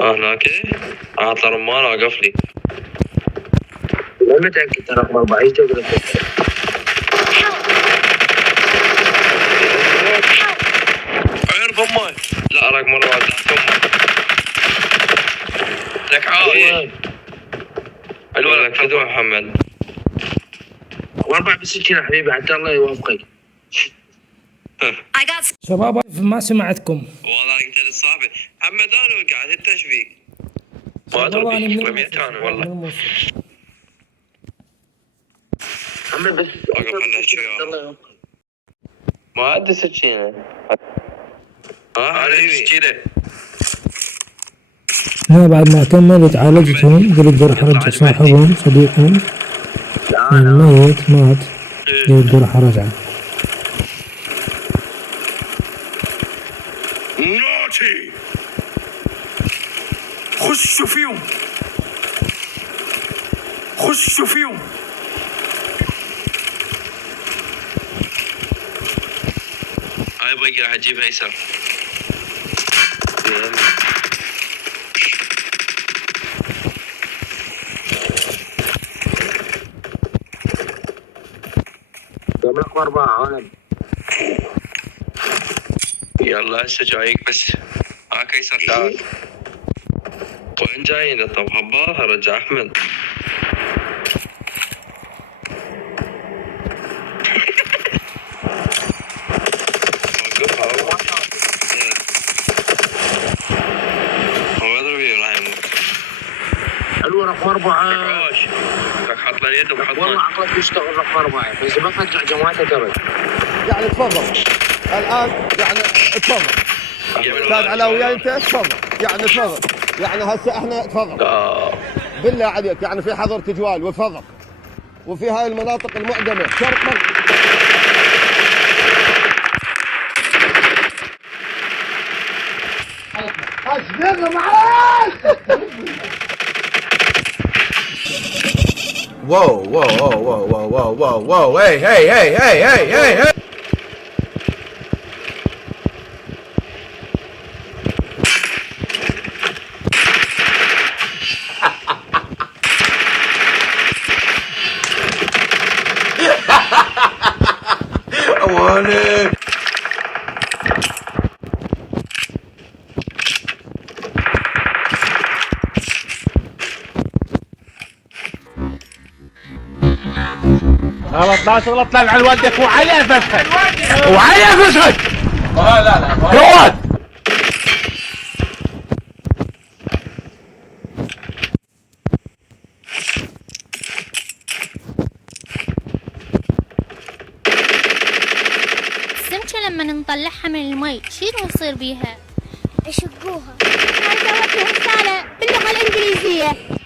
هناك عطى رمان وقف لي. ما متأكد ترى رقم 4 ايش تقدر عير بماي. لا رقم 4 تحت امك. لك عايش. الولد خذوه محمد. واربع بالسكينة حبيبي حتى الله يوفقك. شباب ما سمعتكم. والله قلت لصاحبي محمد انا قاعد انت ايش فيك؟ ما ادري رميت انا والله. محمد بس وقف لنا شوي. ما عندي سكينة. انا سكينة. لا بعد ما كملت عالجتهم قلت راح ارجع صاحبهم صديقهم الميت مات قلت راح ارجع. نوتي خشوا فيهم خشوا فيهم. هاي بقى راح اجيب هيثم. رقم 4 ولد. يلا هسه جايك بس. كيسر تعال. وين جايين؟ طب هباها رجع احمد. وقفها هو يضرب راح يموت. حلوة رقم 4. لك حط له يده وحط والله عقلك يشتغل رقم 4 بس ما ترجع جماعتك ابد. يعني تفضل الان يعني تفضل استاذ علاوي انت تفضل يعني تفضل يعني هسه احنا تفضل بالله عليك يعني في حظر تجوال وفضل وفي هاي المناطق المعدمه شرق Whoa, whoa, whoa, whoa, whoa, whoa, whoa, whoa, hey, hey, hey, hey, hey, hey, hey. I want it. غلط لا تغلط طلع على والدك وعليه فسخك وعليه فسخك. لا لا رواد السمكة لما نطلعها من المي شنو يصير بيها؟ يشقوها. هذا وجه رسالة باللغة الإنجليزية.